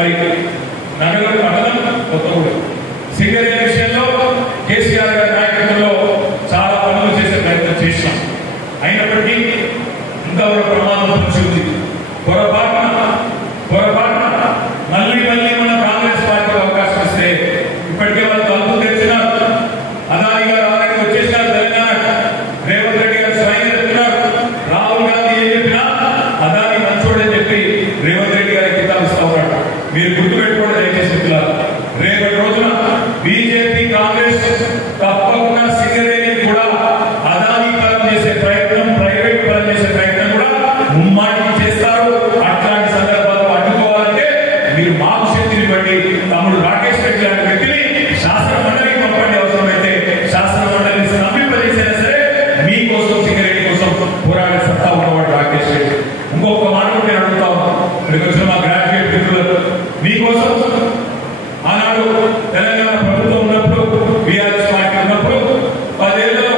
మరి నగరం పట్టణం కొత్తగూడెం సింగరేణి విషయంలో కేసీఆర్ గారి నాయకత్వంలో చాలా పనులు చేసే ప్రయత్నం చేసినాం. అయినప్పటికీ ఇంకా ఒక ప్రమాదం పొంచి ఉంది. పొరపాటున మళ్ళీ మన కాంగ్రెస్ పార్టీకి అవకాశం ఇస్తే ఇప్పటికే వాళ్ళు తలుపు తెచ్చినారు. అదాని గారు ఆల్రెడీ వచ్చేసినారు తెలంగాణ. రేవంత్ రెడ్డి గారు స్వయంగా చెప్తున్నారు, రాహుల్ గాంధీ ఏం చెప్పినా అదాని మంచోడని చెప్పి రేవంత్ రెడ్డి గారికి కితాబు ఇస్తా ఉన్నాడు. మీరు గుర్తుపెట్టుకోండి దయచేసి చెప్తున్నారు. రేపటి రోజున బీజేపీ కాంగ్రెస్ తప్పకుండా సింగరేణి కూడా అదాని పరం చేసే ప్రయత్నం, ప్రైవేట్ పరం చేసే ప్రయత్నం కూడా ముమ్మాటికి చేస్తారు. అట్లాంటి సందర్భాలు అడ్డుకోవాలంటే మీరు మాకు శక్తిని బట్టి తమ్ముడు రాకేష్ రెడ్డి లాంటి వ్యక్తిని శాసన మండలికి పంపండి. అవసరమైతే శాసన మండలిని స్తంభింపజేసినా సరే మీకోసం సింగరేణి కోసం పోరాడే సత్తా ఉన్నవాడు రాకేష్ రెడ్డి. ఇంకొక మాట నేను అడుగుతా ఉన్నాను, ఇక్కడికి వచ్చిన మా గ్రాడ్యుయేట్ మిత్రులు మీకోసం ఆనాడు తెలంగాణ ప్రభుత్వం ఉన్నప్పుడు, బీఆర్ఎస్ పార్టీ ఉన్నప్పుడు 10 ఏళ్లలో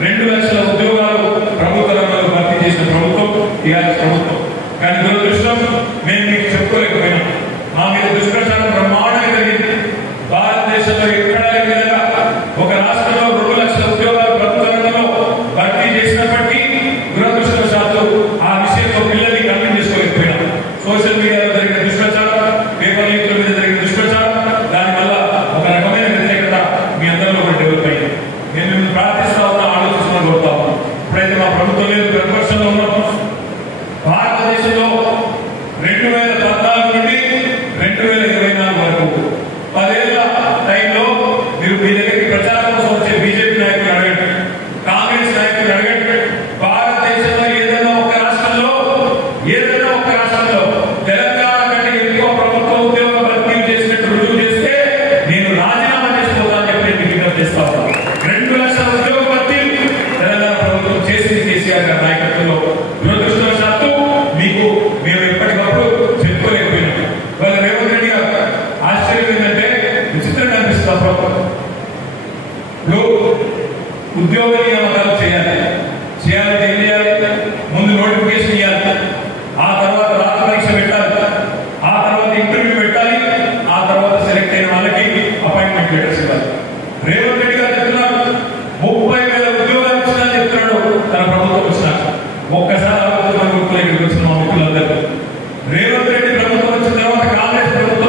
2 లక్షల ఉద్యోగాలు ప్రభుత్వ రంగంలో భర్తీ చేసిన ప్రభుత్వం బీఆర్ఎస్ ప్రభుత్వం. కానీ దురదృష్టం మేము మీకు చెప్పుకోలేకపోయినాం. మా మీద దుష్ప్రచారం బ్రహ్మాండంగా జరిగింది. భారతదేశంలో ఎక్కడా విధంగా ఒక రాష్ట్రంలో 2 లక్షల ఉద్యోగాలు ప్రభుత్వ రంగంలో భర్తీ చేసినప్పటికీ దురదృష్టవశాత్తు ఆ విషయంలో పిల్లల్ని కన్విన్స్ చేసుకోలేకపోయినాం. సోషల్ మీడియాలో జరిగిన దుష్ప్రచారం, పేపర్ లీక్ల మీద జరిగిన దుష్ప్రచారం, దానివల్ల ఒక రకమైన వ్యతిరేకత మీ అందరిలో కూడా డెవలప్ అయింది. నేను మిమ్మల్ని ప్రార్థిస్తా ఉన్నా, ఆలోచిస్తున్నా, కోరుతా ఉన్నా. ఇప్పుడైతే మా ప్రభుత్వం లేదు, ప్రతిపక్షంలో ఉన్నాం. భారతదేశంలో 2014 నుండి 2024 వరకు 10 ఏళ్ల టైంలో మీరు మీ దగ్గరికి ప్రచారం కోసం వచ్చే బీజేపీ నాయకులు అడగండి, కాంగ్రెస్ నాయకులు అడగండి. భారతదేశంలో ఏదైనా ఒక రాష్ట్రంలో తెలంగాణ కంటే ఎక్కువ ప్రభుత్వ ఉద్యోగ భర్తీలు చేసినట్టు రుజువు చేస్తే నేను రాజీనామా చేసుకోవాలని చెప్పి నేను విజ్ఞప్తి చేస్తా ఉన్నాను. 2 లక్షల ఉద్యోగ భర్తీలు తెలంగాణ ప్రభుత్వం చేసింది కేసీఆర్ గారి నాయకత్వంలో. దురదృష్టవశాత్తు మీకు మేము ఎప్పటికప్పుడు చెప్పుకోలేకపోయినాం. వాళ్ళ రేవంత్ రెడ్డి గారు ఆశ్చర్యం ఏంటంటే విచిత్రంగా అనిపిస్తుంది. ప్రభుత్వం ఉద్యోగ నియామకాలు చేయాలి, ఏం చేయాలి? ముందు నోటిఫికేషన్ ఇవ్వాలి, ఆ తర్వాత రాత పరీక్ష పెట్టాలి, ఆ తర్వాత ఇంటర్వ్యూ పెట్టాలి, ఆ తర్వాత సెలెక్ట్ అయిన వాళ్ళకి అపాయింట్మెంట్ లెటర్స్ ఇవ్వాలి. రేవంత్ రెడ్డి గారు చెప్తున్నారు 30,000 ఉద్యోగాలు ఇచ్చినా చెప్తున్నాడు తన ప్రభుత్వం వచ్చినాక. ఒక్కసారి ఆలోచన గుర్తులు ఇక్కడికి వచ్చిన మా మిత్రులందరూ, రేవంత్ రెడ్డి ప్రభుత్వం వచ్చిన తర్వాత కాంగ్రెస్ ప్రభుత్వం